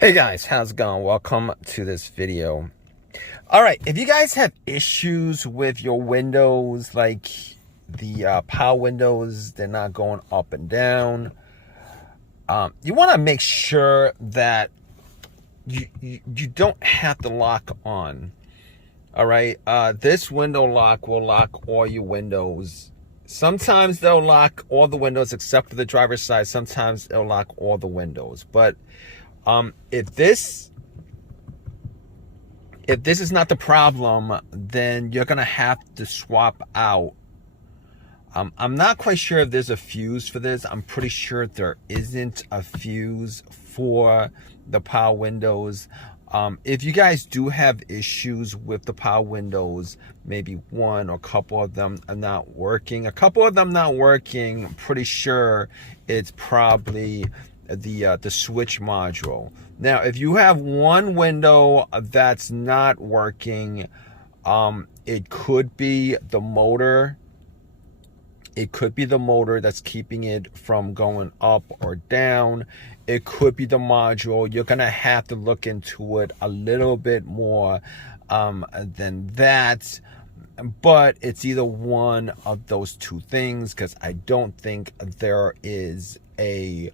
Hey guys, how's it going? Welcome to this video. All right, if you guys have issues with your windows, like the power windows, they're not going up and down. You want to make sure that you don't have to lock on. All right, this window lock will lock all your windows. Sometimes they'll lock all the windows except for the driver's side. Sometimes it'll lock all the windows. But if this is not the problem, then you're gonna have to swap out. I'm not quite sure if there's a fuse for this. I'm pretty sure there isn't a fuse for the power windows. If you guys do have issues with the power windows, maybe one or a couple of them are not working. I'm pretty sure it's probably the switch module. Now, if you have one window that's not working, it could be the motor. It could be the motor that's keeping it from going up or down. It could be the module. You're gonna have to look into it a little bit more than that. But it's either one of those two things, because I don't think there is a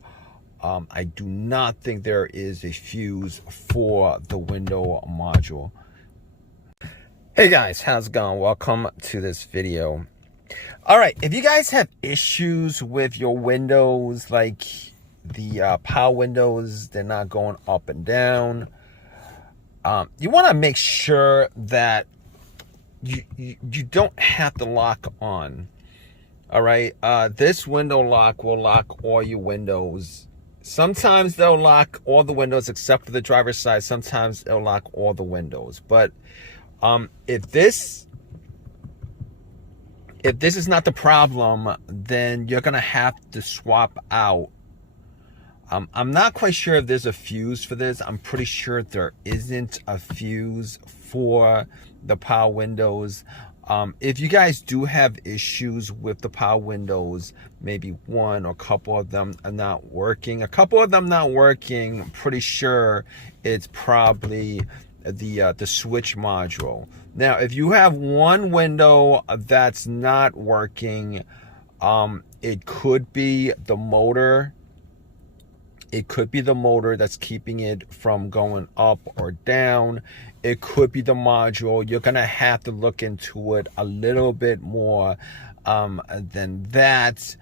I do not think there is a fuse for the window module. Hey guys, how's it going? Welcome to this video. All right, if you guys have issues with your windows, like the power windows, they're not going up and down. You want to make sure that you don't have to lock on. All right, this window lock will lock all your windows. Sometimes they'll lock all the windows except for the driver's side. Sometimes it'll lock all the windows. But if this is not the problem, then you're gonna have to swap out. I'm not quite sure if there's a fuse for this. I'm pretty sure there isn't a fuse for the power windows. If you guys do have issues with the power windows, maybe one or a couple of them are not working. I'm pretty sure it's probably the switch module. Now, if you have one window that's not working, it could be the motor. It could be the motor that's keeping it from going up or down. It could be the module. You're gonna have to look into it a little bit more than that.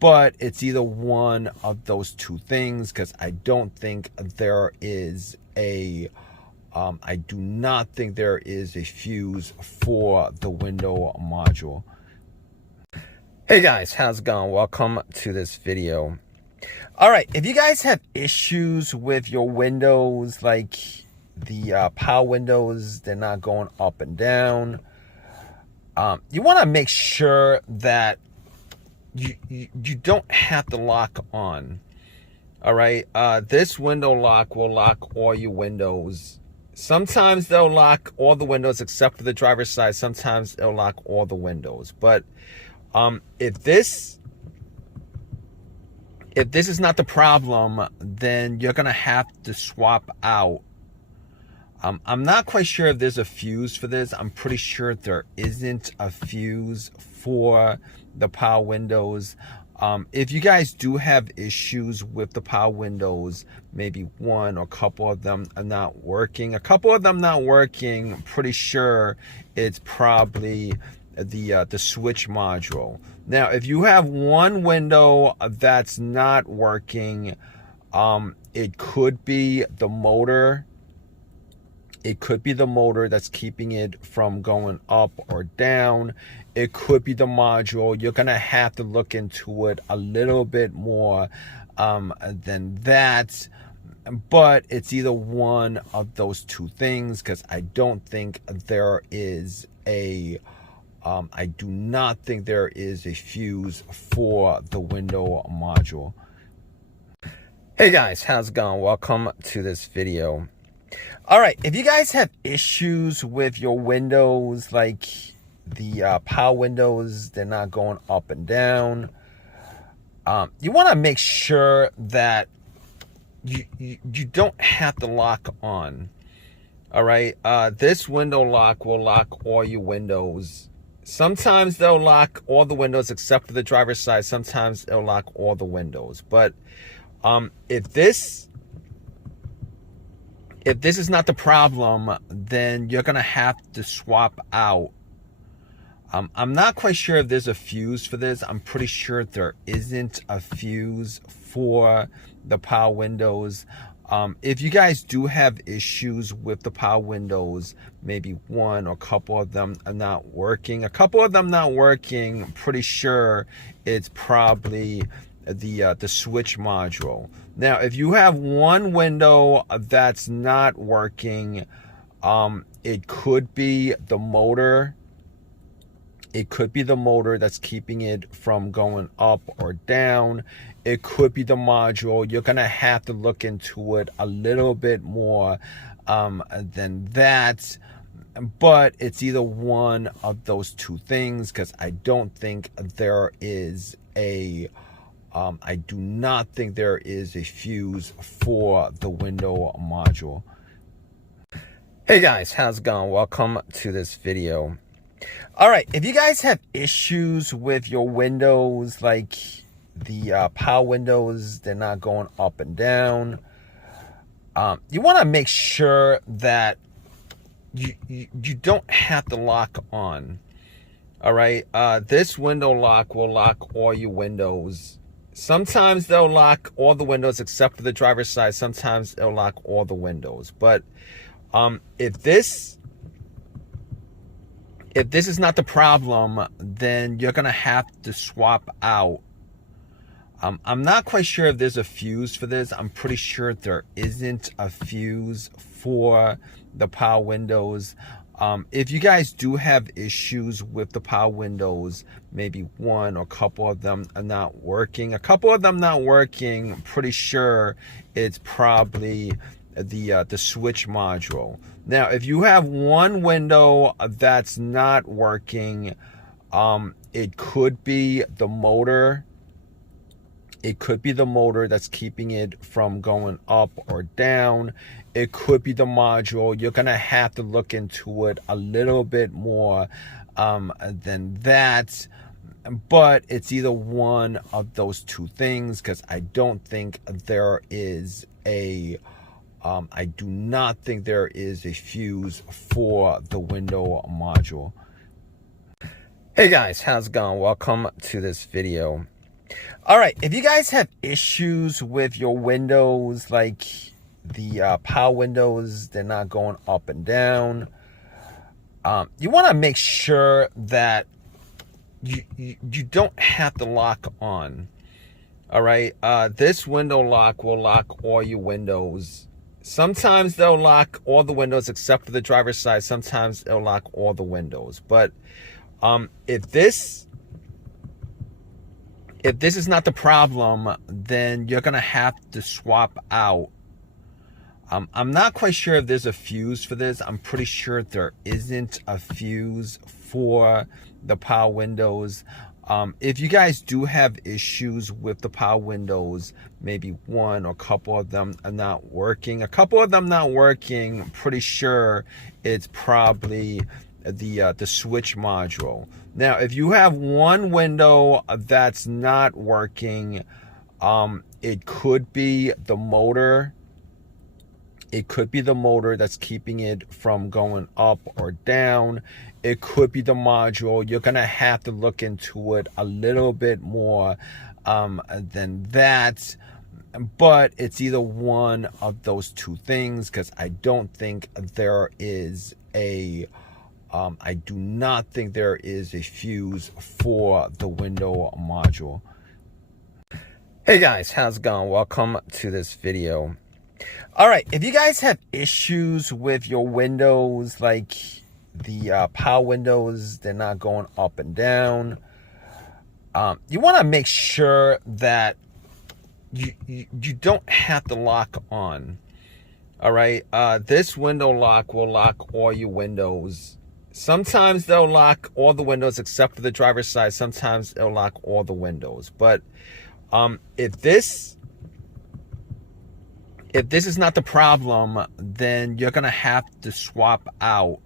But it's either one of those two things, because I don't think there is a I do not think there is a fuse for the window module. Hey guys, how's it going? Welcome to this video. All right, if you guys have issues with your windows, like the power windows, they're not going up and down. You want to make sure that you don't have to lock on. All right, this window lock will lock all your windows. Sometimes they'll lock all the windows except for the driver's side. Sometimes it'll lock all the windows. But if this is not the problem, then you're gonna have to swap out. I'm not quite sure if there's a fuse for this. I'm pretty sure there isn't a fuse for the power windows. If you guys do have issues with the power windows, maybe one or a couple of them are not working. I'm pretty sure it's probably the switch module. Now, if you have one window that's not working, it could be the motor. It could be the motor that's keeping it from going up or down. It could be the module. You're gonna have to look into it a little bit more than that. But it's either one of those two things, because I don't think there is a I do not think there is a fuse for the window module. Hey guys, how's it going? Welcome to this video. All right, if you guys have issues with your windows, like the power windows, they're not going up and down. You want to make sure that you don't have to lock on. All right. This window lock will lock all your windows. Sometimes they'll lock all the windows except for the driver's side. Sometimes it'll lock all the windows. But if this is not the problem, then you're gonna have to swap out. I'm not quite sure if there's a fuse for this. I'm pretty sure there isn't a fuse for the power windows. If you guys do have issues with the power windows, maybe one or a couple of them are not working. A couple of them not working, I'm pretty sure it's probably the switch module. Now, if you have one window that's not working, it could be the motor. It could be the motor that's keeping it from going up or down. It could be the module. You're going to have to look into it a little bit more than that. But it's either one of those two things, because I don't think there is a... I do not think there is a fuse for the window module. Hey guys, how's it going? Welcome to this video. All right, if you guys have issues with your windows, like the power windows, they're not going up and down, you want to make sure that you don't have to lock on. All right, this window lock will lock all your windows. Sometimes they'll lock all the windows except for the driver's side. Sometimes it'll lock all the windows. But if this is not the problem, then you're gonna have to swap out. I'm not quite sure if there's a fuse for this. I'm pretty sure there isn't a fuse for the power windows. If you guys do have issues with the power windows, maybe one or a couple of them are not working. A couple of them not working, I'm pretty sure it's probably the switch module. Now, if you have one window that's not working, it could be the motor. It could be the motor that's keeping it from going up or down. It could be the module. You're going to have to look into it a little bit more than that. But it's either one of those two things, because I don't think there is a... I do not think there is a fuse for the window module. Hey guys, how's it going? Welcome to this video. All right, if you guys have issues with your windows, like the power windows, they're not going up and down, you want to make sure that you don't have to lock on. All right, this window lock will lock all your windows. Sometimes they'll lock all the windows except for the driver's side. Sometimes it'll lock all the windows. But if this is not the problem, then you're going to have to swap out. I'm not quite sure if there's a fuse for this. I'm pretty sure there isn't a fuse for the power windows. If you guys do have issues with the power windows, maybe one or a couple of them are not working. A couple of them not working, I'm pretty sure it's probably the switch module. Now, if you have one window that's not working, it could be the motor. It could be the motor that's keeping it from going up or down. It could be the module. You're going to have to look into it a little bit more than that. But it's either one of those two things, because I don't think there is a... I do not think there is a fuse for the window module. Hey guys, how's it going? Welcome to this video. All right, if you guys have issues with your windows, like the power windows, they're not going up and down, you want to make sure that you don't have to lock on. All right, this window lock will lock all your windows. Sometimes they'll lock all the windows except for the driver's side. Sometimes it'll lock all the windows. But if this If this is not the problem, then you're gonna have to swap out.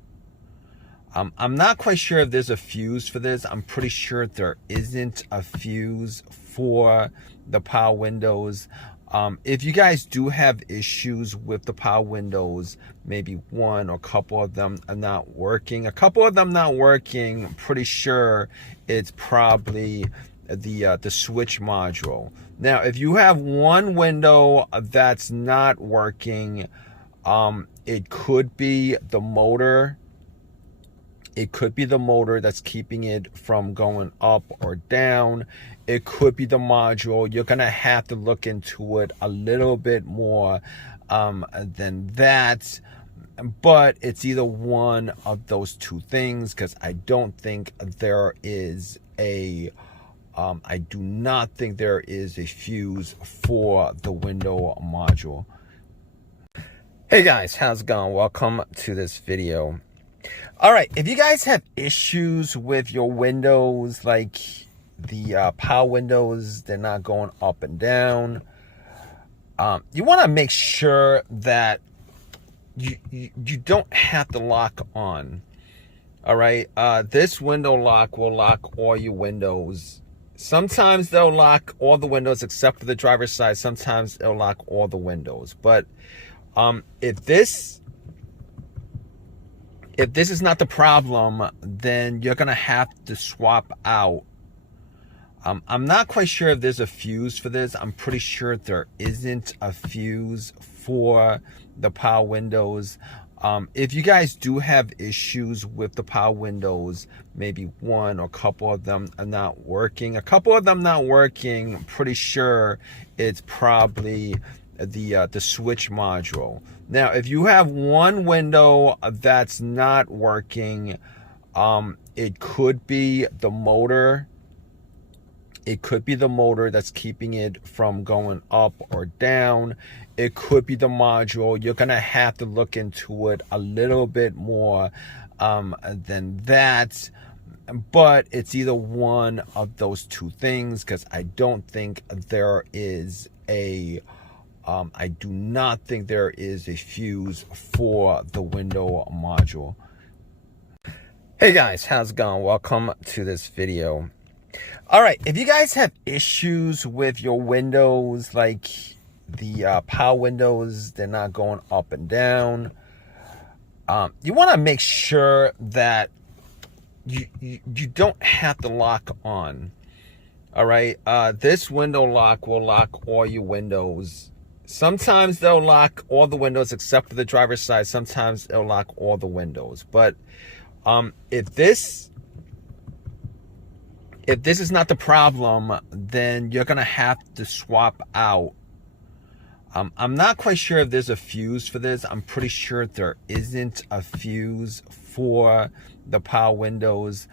I'm not quite sure if there's a fuse for this. I'm pretty sure there isn't a fuse for the power windows. If you guys do have issues with the power windows, maybe one or a couple of them are not working. A couple of them not working, I'm pretty sure it's probably the switch module. Now, if you have one window that's not working, it could be the motor. It could be the motor that's keeping it from going up or down. It could be the module. You're gonna have to look into it a little bit more than that. But it's either one of those two things, because I don't think there is a I do not think there is a fuse for the window module. Hey guys, how's it going? Welcome to this video. All right, if you guys have issues with your windows, like the power windows, they're not going up and down, you want to make sure that you don't have to lock on. All right, this window lock will lock all your windows. Sometimes they'll lock all the windows except for the driver's side. Sometimes it'll lock all the windows. But if this is not the problem, then you're gonna have to swap out. I'm not quite sure if there's a fuse for this. I'm pretty sure there isn't a fuse for the power windows. If you guys do have issues with the power windows, maybe one or a couple of them are not working. A couple of them not working, I'm pretty sure it's probably the switch module. Now, if you have one window that's not working, it could be the motor. It could be the motor that's keeping it from going up or down. It could be the module. You're gonna have to look into it a little bit more than that. But it's either one of those two things, because I don't think there is a I do not think there is a fuse for the window module. Hey guys, how's it going? Welcome to this video. All right, if you guys have issues with your windows, like the power windows, they're not going up and down, you want to make sure that you don't have to lock on. All right, this window lock will lock all your windows. Sometimes they'll lock all the windows except for the driver's side. Sometimes it'll lock all the windows. But if this is not the problem, then you're gonna have to swap out. I'm not quite sure if there's a fuse for this. I'm pretty sure there isn't a fuse for the power windows.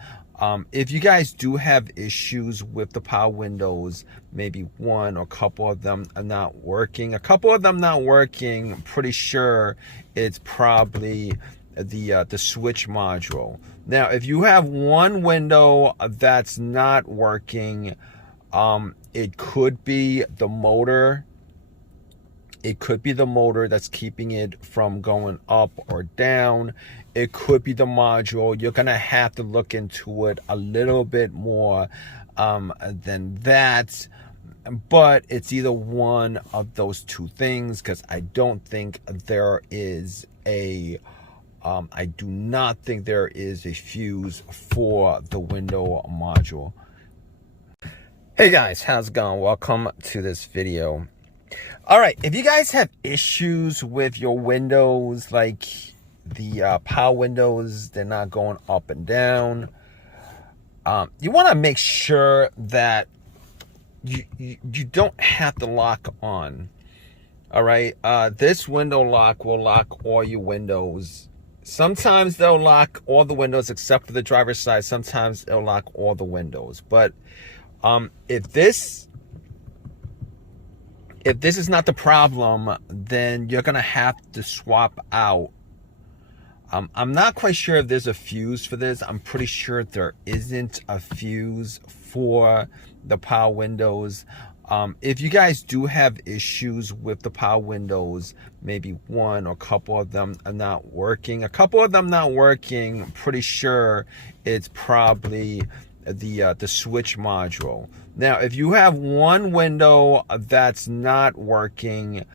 If you guys do have issues with the power windows, maybe one or a couple of them are not working. A couple of them not working, I'm pretty sure it's probably the switch module. Now, if you have one window that's not working, it could be the motor. It could be the motor that's keeping it from going up or down. It could be the module. You're gonna have to look into it a little bit more than that. But it's either one of those two things, because I don't think there is a I do not think there is a fuse for the window module. Hey guys, how's it going? Welcome to this video. All right, if you guys have issues with your windows, like the power windows, they're not going up and down, you want to make sure that you don't have to lock on. All right, this window lock will lock all your windows. Sometimes they'll lock all the windows except for the driver's side. Sometimes it'll lock all the windows. But if this is not the problem, then you're gonna have to swap out. I'm not quite sure if there's a fuse for this. I'm pretty sure there isn't a fuse for the power windows. If you guys do have issues with the power windows, maybe one or a couple of them are not working. A couple of them not working, I'm pretty sure it's probably the switch module. Now, if you have one window that's not working,